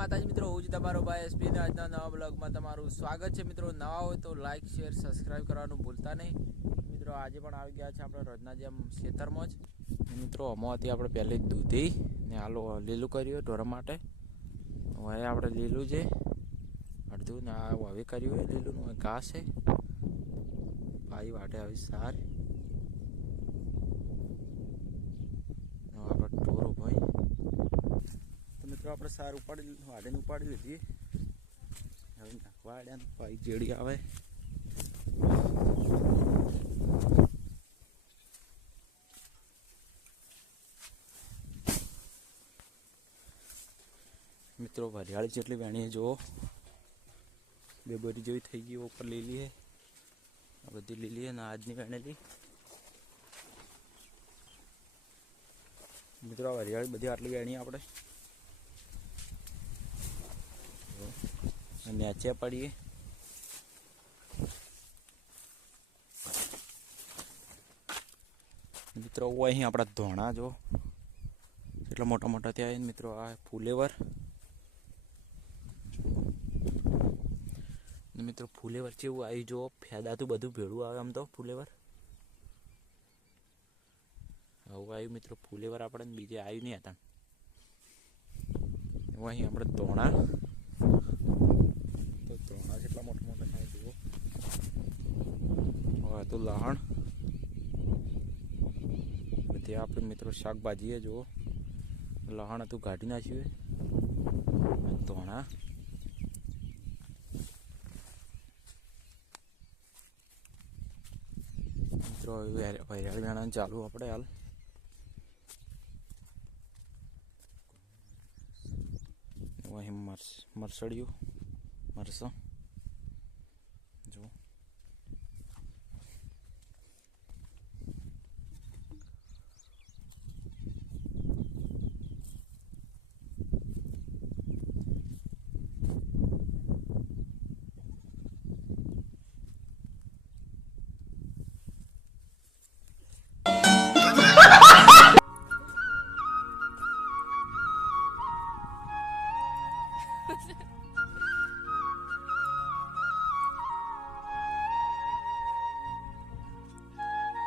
માતાજી મિત્રો, હું જ તમારો ભાઈ એસપી ને આજના નવા બ્લોગમાં તમારું સ્વાગત છે મિત્રો. નવા હોય તો લાઈક શેર સબસ્ક્રાઈબ કરવાનું ભૂલતા નહીં મિત્રો. આજે પણ આવી ગયા છે આપણે રોજના જેમ ખેતરમાં જ મિત્રો. આમાંથી આપણે પહેલી જ દૂધી ને આલો લીલું કર્યું ઢોર માટે. હવે આપણે લીલું છે અડધું ને આ હવે કર્યું હોય લીલું ઘાસ છે ભાઈ વાટે આવી સાર આપણે ઢોરો ભાઈ મિત્રો. આપણે સાર ઉપાડી વાડીને ઉપાડી લીધી. હવે વાડ્યા ભાઈ જેડી આવે મિત્રો. વરિયાળી જેટલી વેણીએ જુઓ, બે બરી જેવી થઈ ગઈ. ઉપર લીલી હે, આ બધી લીલી હે ને આજની વેણેલી મિત્રો. આ વરિયાળી બધી આટલી વેણી આપણે નેચે પડીએ. મિત્રો અહીં આપણા ધોણા જો એટલા મોટા મોટા ત્યાં મિત્રો. આ ફુલેવર મિત્રો. ફુલેવર જેવું આવી જો ફેદાતું બધું ભેળું આવે આમ તો ફુલેવર આવું આવ્યું મિત્રો. ફુલેવર આપણે બીજે આવ્યું નહીં હતા. અહીં આપણે ધોણા જેટલા મોટા મોટા થાય જુઓ. હવે તો લહણ બધી આપણે મિત્રો શાકભાજી જુઓ. લહણ હતું કાઢી નાખ્યું. ધોણા મિત્રો. વરિયાળી વેણાને ચાલુ આપણે હાલ. અહીં મરસડિયું મરસા જો.